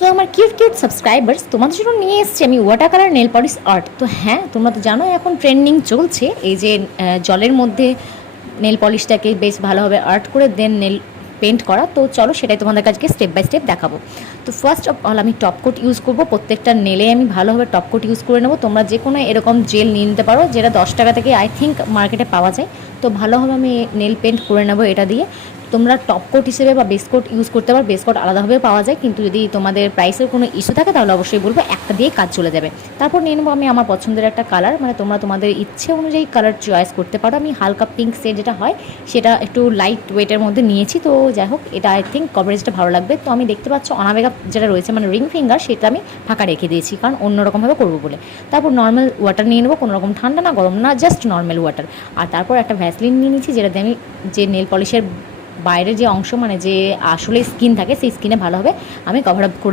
তো আমার cute cute subscribers, তোমাদের জন্য নিয়ে এসেছি আমি water colour nail polish art. তো হ্যাঁ, তোমরা তো জানো এখন ট্রেন্ডিং চলছে এই যে জলের মধ্যে নেল পলিশটাকে বেশ ভালোভাবে আর্ট করে দেন নেল পেন্ট করা। তো চলো সেটাই তোমাদের কাছে স্টেপ বাই স্টেপ দেখাবো। তো ফার্স্ট অফ অল আমি টপ কোট ইউজ করবো, প্রত্যেকটা নেলে আমি ভালোভাবে টপ কোট ইউজ করে নেবো। তোমরা যে কোনো এরকম জেল নিয়ে নিতে পারো, যেটা 10 টাকা থেকে আই থিঙ্ক মার্কেটে পাওয়া যায়। তো ভালোভাবে আমি নেল পেন্ট করে নেবো এটা দিয়ে। তোমরা টপ কোট হিসেবে বা বেস কোট ইউজ করতে পারো, বেস কোট আলাদাভাবে পাওয়া যায়, কিন্তু যদি তোমাদের প্রাইসের কোনো ইস্যু থাকে তাহলে অবশ্যই বলবো একটা দিয়ে কাজ চলে যাবে। তারপর নিয়ে নেবো আমি আমার পছন্দের একটা কালার, মানে তোমরা তোমাদের ইচ্ছে অনুযায়ী কালার চয়েস করতে পারো। আমি হালকা পিঙ্ক শেড যেটা হয় সেটা একটু লাইট ওয়েটের মধ্যে নিয়েছি। তো যাই হোক, এটা আই থিঙ্ক কভারেজটা ভালো লাগবে। তো আমি দেখতে পাচ্ছ অনামেকা যেটা রয়েছে মানে রিং ফিঙ্গার, সেটা আমি ফাঁকা রেখে দিয়েছি কারণ অন্যরকমভাবে করবো বলে। তারপর নর্মাল ওয়াটার নিয়ে নেবো, কোনোরকম ঠান্ডা না গরম না, জাস্ট নর্মাল ওয়াটার। আর তারপর একটা ভ্যাসলিন নিয়ে নিচ্ছি, যেটাতে আমি যে নেল পলিশের বাইরের যে অংশ মানে যে আসলে স্কিন থাকে সেই স্কিনে ভালোভাবে আমি কভার আপ করে